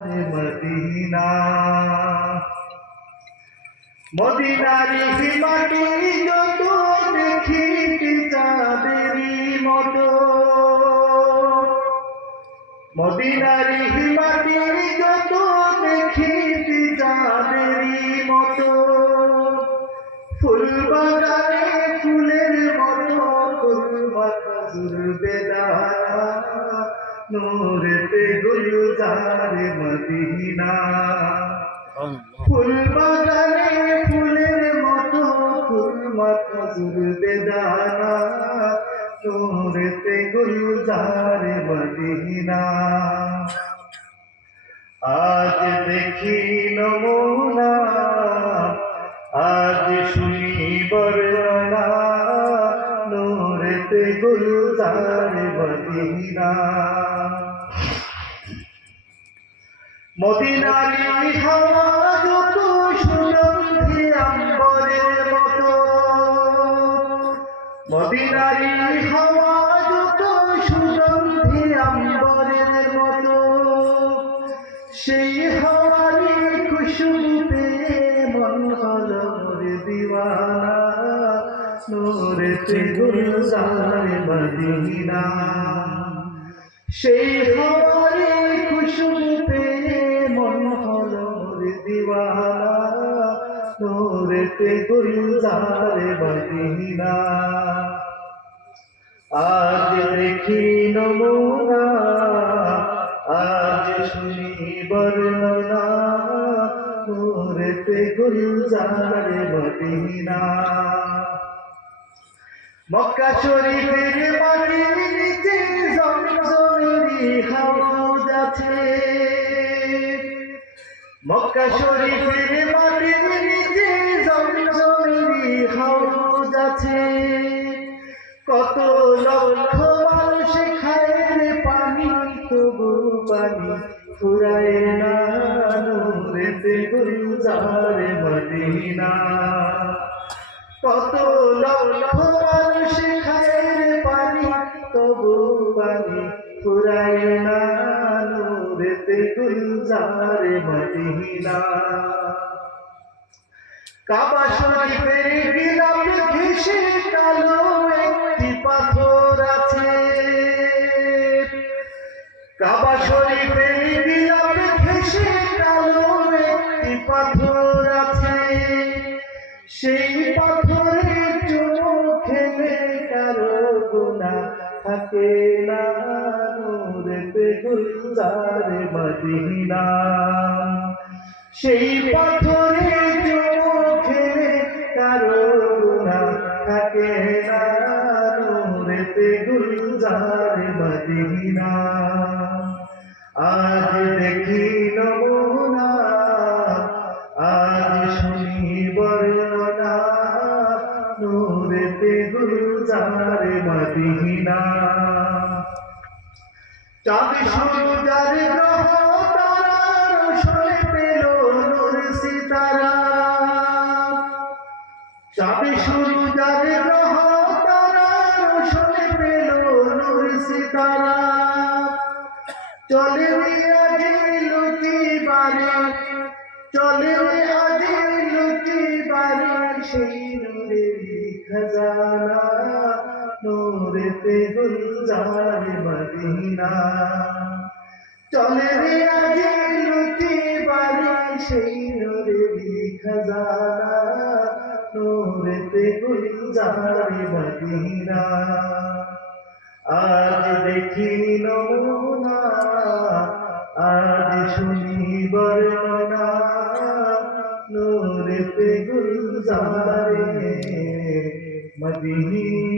Medina মদিনারি মাটি যত দেখি চাঁদেরই মতো মদিনারি মাটি যত দেখি চাঁদেরই মতো ফুল বাগানে ফুলের মতো ফুল বেদানা নূরেতে গুলজার মদিনা ফুল বাগানে ফুলের মতো ফুল মখজুর বেদানা নূরেতে গুলজার মদিনা আজ দেখি নমুনা আজ শুনি বর্ণনা নূরেতে গুলজার মদিনা মদিনারি হাওয়া যত সুগন্ধি আম্বরের মতো মদিনারি হাওয়া যত সুগন্ধি আম্বরের মতো সেই হাওয়ারি খুশবুতে মন হলো মোর দিওয়ানা নূরেতে গুলজার মদিনা সেই হাওয়ারি খুশবুতে মন হলো মোর দিওয়ানা নূরেতে গুলজার মদিনা আজ দেখি নমুনা আজ শুনি বর্ণনা নূরেতে গুলজার মদিনা মক্কা শরীফের মাটির নিচে জমজমেরই হাওজ আছে মক্কা শরীফের মাটির নিচে জমজমেরই হাওজ আছে কত লক্ষ মানুষ খায় রে পানি তবু পানি ফুরায় না নূরেতে গুলজার মদিনা কত লক্ষ মানুষ খায় রে পানি তবু পানি ফুরায় না নূরেতে গুলজার মদিনা কাবা শরীফের গিলাফ ঘেঁষে কালো একটি পাথর আছে কাবা শরীফের গিলাফ ঘেঁষে কালো একটি পাথর আছে সেই পাথরের চুমু খেলে কারো গুনাহ থাকে না নূরেতে গুলজার মদিনা সেই পাথরের চুমু খেলে কারো গুনাহ থাকে না নূরেতে গুলজার মদিনা আজ দেখি নমুনা আজ শুনি বর্ণনা নূরেতে গুলজার মদিনা চাঁদ সূর্যের গ্রহ তারার রোশনে পেল নূর সিতারা চাঁদ সূর্যের গ্রহ তারার রোশনে পেল নূর সিতারা চলে আজি লুচি বারে চলে আজি লুচি বারে সেই নূরের খজানা নূরেতে গুলজার মদিনা চলে আজি লুচি বারে সেই নূরের খজানা নূরেতে গুলজার মদিনা আজ দেখি নমুনা আজ শুনি বর্ণনা নূরেতে গুলজার মদিনা।